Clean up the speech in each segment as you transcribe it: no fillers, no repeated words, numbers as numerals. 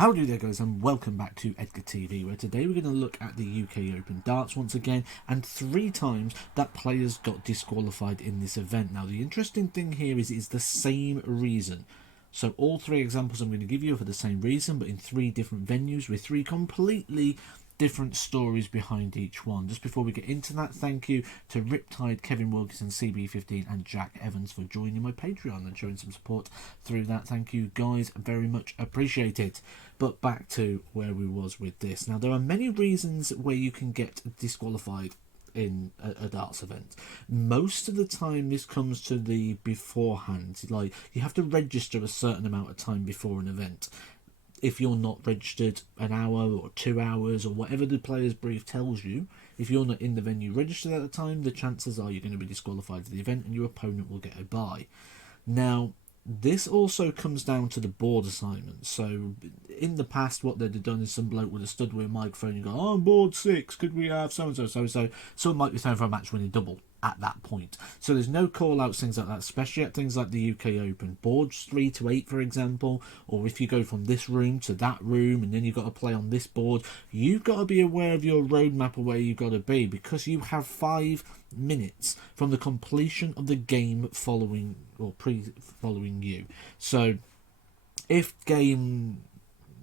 Howdy there guys, and welcome back to Edgar TV, where today we're going to look at the UK Open darts once again, and 3 times that players got disqualified in this event. Now the interesting thing here is it's the same reason. So all 3 examples I'm going to give you are for the same reason, but in 3 different venues with 3 completely different stories behind each one. Just before we get into that, thank you to Riptide, Kevin Wilkinson, CB15 and Jack Evans for joining my Patreon and showing some support through that. Thank you guys, very much appreciated. But back to where we was with this. Now there are many reasons where you can get disqualified in a darts event. Most of the time this comes to the beforehand, like you have to register a certain amount of time before an event. If you're not registered an hour or 2 hours or whatever the player's brief tells you, if you're not in the venue registered at the time, the chances are you're going to be disqualified for the event and your opponent will get a bye. Now, this also comes down to the board assignment. So, in the past, what they'd have done is some bloke would have stood with a microphone and go, "Oh, I'm board 6, could we have so-and-so, so-and-so?" Someone might be throwing for a match-winning double at that point. So there's no call-outs, things like that, especially at things like the UK Open. Boards 3 to 8, for example, or if you go from this room to that room and then you've got to play on this board, you've got to be aware of your roadmap of where you've got to be, because you have 5 minutes from the completion of the game following or following you. So if game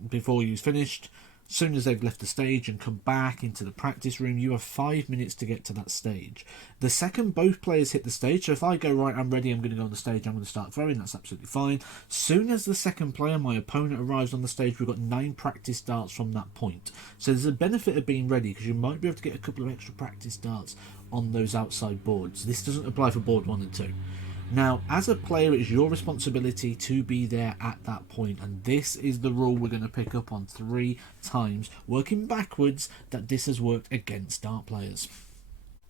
before you's finished, as soon as they've left the stage and come back into the practice room, you have 5 minutes to get to that stage. The second both players hit the stage, so if I go, right, I'm ready, I'm going to go on the stage, I'm going to start throwing, that's absolutely fine. Soon as the second player, my opponent, arrives on the stage, we've got 9 practice darts from that point. So there's a benefit of being ready, because you might be able to get a couple of extra practice darts on those outside boards. This doesn't apply for board 1 and 2. Now, as a player, it's your responsibility to be there at that point, and this is the rule we're going to pick up on 3 times, working backwards, that this has worked against dart players.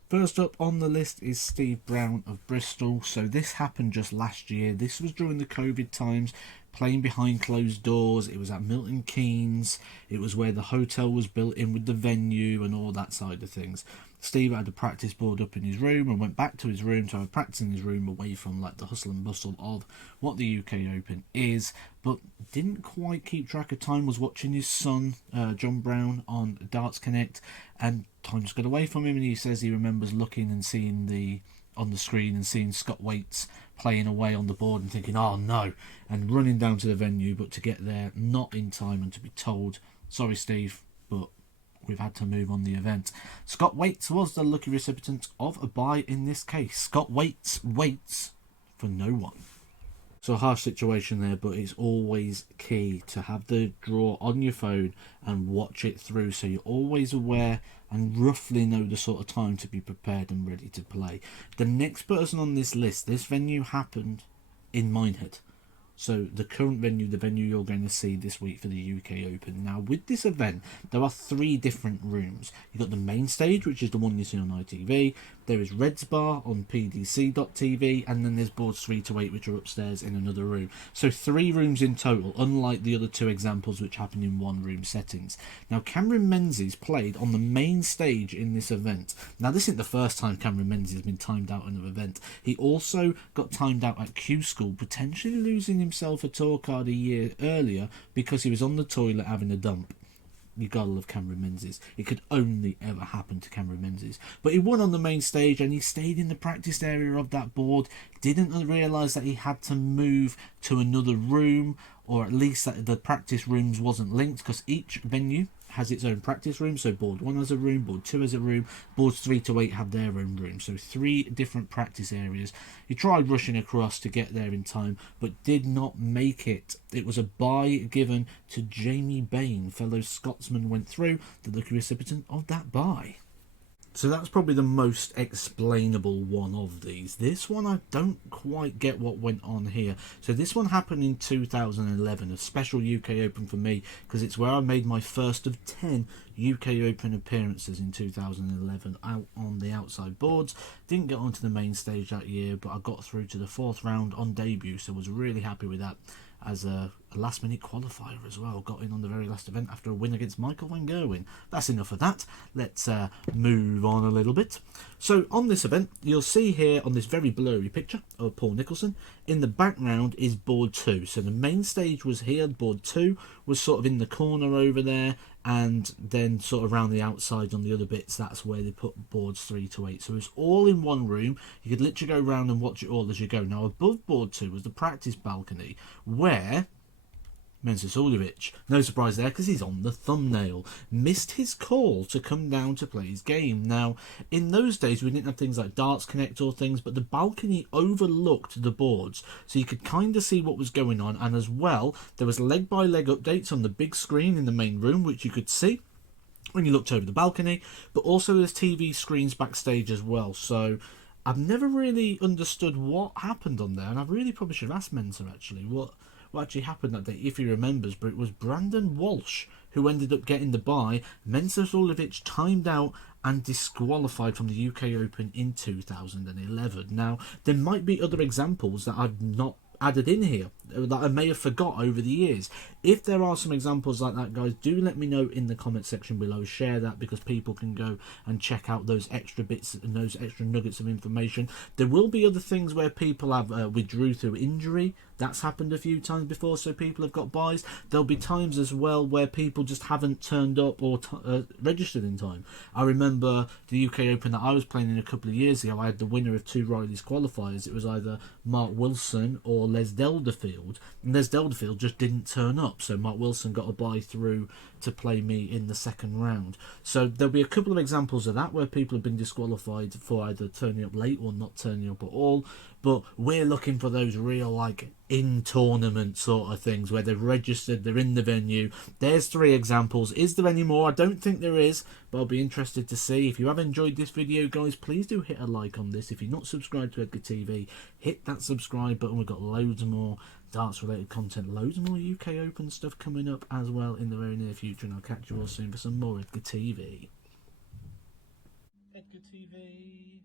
First up on the list is Steve Brown of Bristol. So this happened just last year. This was during the COVID times, playing behind closed doors. It was at Milton Keynes. It was where the hotel was built in with the venue and all that side of things. Steve had a practice board up in his room and went back to his room to have practice in his room, away from like the hustle and bustle of what the UK Open is, but didn't quite keep track of time. Was watching his son John Brown on Darts Connect, and time just got away from him, and he says he remembers looking and seeing on the screen and seeing Scott Waits playing away on the board and thinking, oh no, and running down to the venue, but to get there not in time and to be told, sorry Steve, but we've had to move on the event. Scott Waits was the lucky recipient of a bye in this case. Scott Waits waits for no one. So a harsh situation there, but it's always key to have the draw on your phone and watch it through, so you're always aware and roughly know the sort of time to be prepared and ready to play. The next person on this list, this venue happened in Minehead. So the current venue, the venue you're going to see this week for the UK Open. Now with this event, there are 3 different rooms. You've got the main stage, which is the one you see on ITV. There is Red's Bar on PDC.TV, and then there's boards 3 to 8, which are upstairs in another room. So 3 rooms in total, unlike the other 2 examples which happen in 1 room settings. Now Cameron Mendes played on the main stage in this event. Now this isn't the first time Cameron Mendes has been timed out in an event. He also got timed out at Q School, potentially losing himself a tour card a year earlier because he was on the toilet having a dump. You gotta love Cameron Mendes. It could only ever happen to Cameron Mendes. But he won on the main stage and he stayed in the practice area of that board. Didn't realise that he had to move to another room, or at least that the practice rooms wasn't linked, because each venue has its own practice room. So board 1 has a room, board 2 has a room, boards 3 to 8 have their own room. So 3 different practice areas. He tried rushing across to get there in time, but did not make it. It was a bye given to Jamie Bain. Fellow Scotsman went through, the lucky recipient of that bye. So that's probably the most explainable one of these. This one, I don't quite get what went on here. So this one happened in 2011, a special UK Open for me, because it's where I made my first of 10 UK Open appearances in 2011 out on the outside boards. Didn't get onto the main stage that year, but I got through to the 4th round on debut, so was really happy with that as a last minute qualifier as well. Got in on the very last event after a win against Michael Van Gerwen. That's enough of that. Let's move on a little bit. So on this event, you'll see here on this very blurry picture of Paul Nicholson, in the background is board 2. So the main stage was here, board 2 was sort of in the corner over there, and then sort of around the outside on the other bits, that's where they put boards 3 to 8. So it's all in one room. You could literally go around and watch it all as you go. Now above board 2 was the practice balcony, where Mendes, no surprise there because he's on the thumbnail, missed his call to come down to play his game. Now, in those days, we didn't have things like Darts Connect or things, but the balcony overlooked the boards, so you could kind of see what was going on, and as well, there was leg-by-leg updates on the big screen in the main room, which you could see when you looked over the balcony, but also there's TV screens backstage as well, so I've never really understood what happened on there, and I really probably should have asked Mensa actually what actually happened that day, if he remembers, but it was Brandon Walsh who ended up getting the bye. Mendes timed out and disqualified from the UK Open in 2011. Now, there might be other examples that I've not added in here that I may have forgot over the years. If there are some examples like that, guys, do let me know in the comment section below. Share that because people can go and check out those extra bits and those extra nuggets of information. There will be other things where people have withdrew through injury. That's happened a few times before, so people have got buys. There'll be times as well where people just haven't turned up or registered in time. I remember the UK Open that I was playing in a couple of years ago. I had the winner of 2 Riley's qualifiers. It was either Mark Wilson or Les Delderfield, and Les Delderfield just didn't turn up, so Mark Wilson got a bye through to play me in the second round. So there'll be a couple of examples of that where people have been disqualified for either turning up late or not turning up at all, but we're looking for those real like in tournament sort of things where they've registered, they're in the venue. There's 3 examples. Is there any more? I don't think there is, but I'll be interested to see. If you have enjoyed this video, guys, please do hit a like on this. If you're not subscribed to Edgar TV, hit that subscribe button. We've got loads more darts related content, loads more UK Open stuff coming up as well in the very near future, and I'll catch you all soon for some more Edgar TV. Edgar TV.